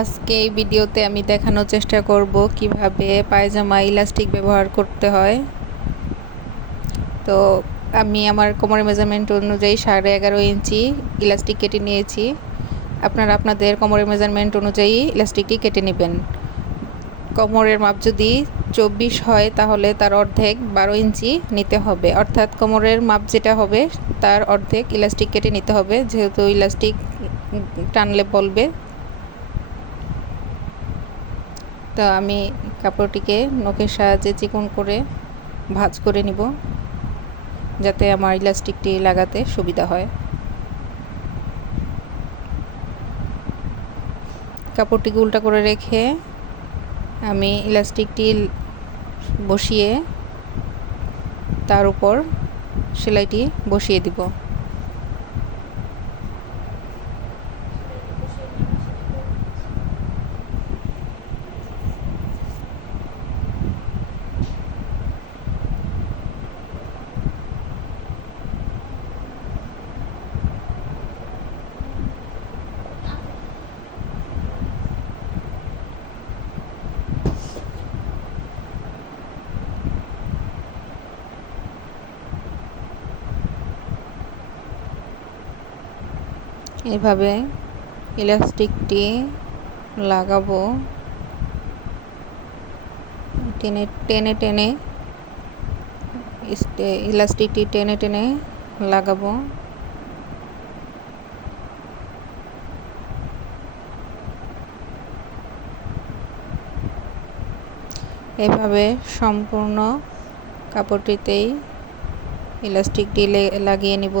আজকে এই ভিডিওতে আমি দেখানোর চেষ্টা করব কীভাবে পায়জামা ইলাস্টিক ব্যবহার করতে হয়। তো আমি আমার কোমরের মেজারমেন্ট অনুযায়ী সাড়ে এগারো ইঞ্চি ইলাস্টিক কেটে নিয়েছি। আপনারা আপনাদের কোমরের মেজারমেন্ট অনুযায়ী ইলাস্টিকটি কেটে নেবেন। কোমরের মাপ যদি চব্বিশ হয়, তাহলে তার অর্ধেক বারো ইঞ্চি নিতে হবে। অর্থাৎ কোমরের মাপ যেটা হবে, তার অর্ধেক ইলাস্টিক কেটে নিতে হবে। যেহেতু ইলাস্টিক টানলে বলবে তো আমি কাপড়টিকে নখের সাহায্যে চিকন করে ভাজ করে নিব, যাতে আমার ইলাস্টিকটি লাগাতে সুবিধা হয়। কাপড়টিকে উল্টা করে রেখে আমি ইলাস্টিকটি বসিয়ে তার উপর সেলাইটি বসিয়ে দিব। এভাবে ইলাস্টিকটি লাগাবো। টেনে টেনে টেনে ইলাস্টিকটি টেনে টেনে লাগাবো। এভাবে সম্পূর্ণ কাপড়টিতেই ইলাস্টিকটি লাগিয়ে নিব।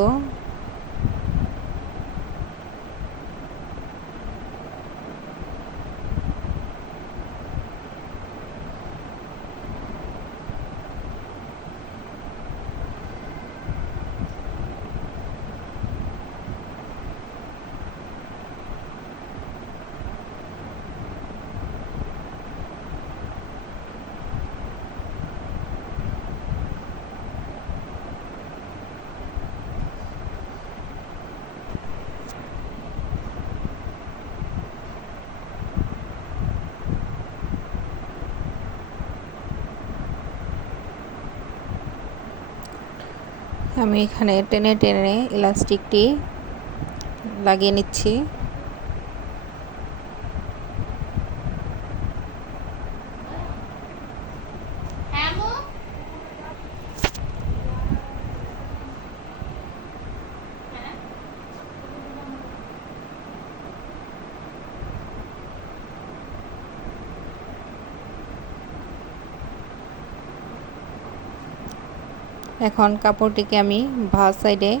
আমি এখানে টেনে টেনে ইলাস্টিকটি লাগিয়ে নিচ্ছি। এখন কাপড়টিকে আমি ভাজ সাইডে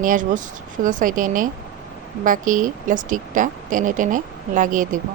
নিয়ে আসব, সোজা সাইডে এনে বাকি প্লাস্টিকটা টেনে টেনে লাগিয়ে দেবো।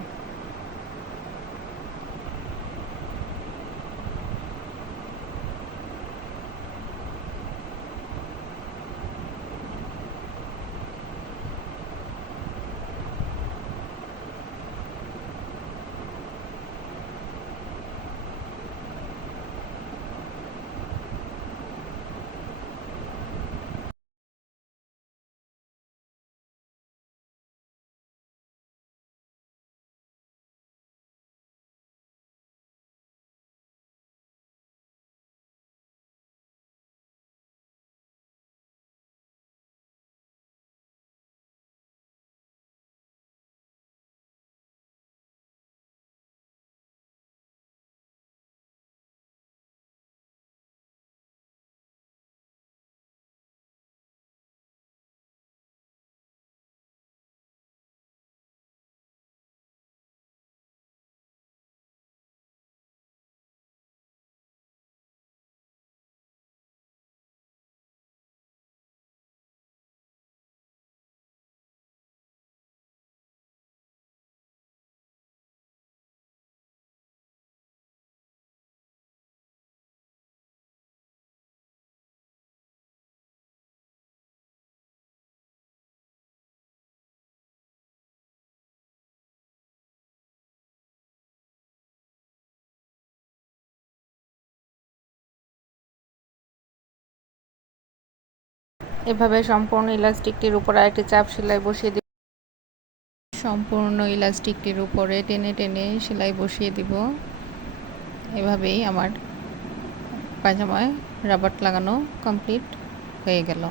এভাবে সম্পূর্ণ ইলাস্টিকটির উপর আরেকটি চাপ সেলাই বসিয়ে দিব। সম্পূর্ণ ইলাস্টিকটির উপরে টেনে টেনে সেলাই বসিয়ে দিব। এভাবেই আমার পায়জামায় রাবার লাগানো কমপ্লিট হয়ে গেল।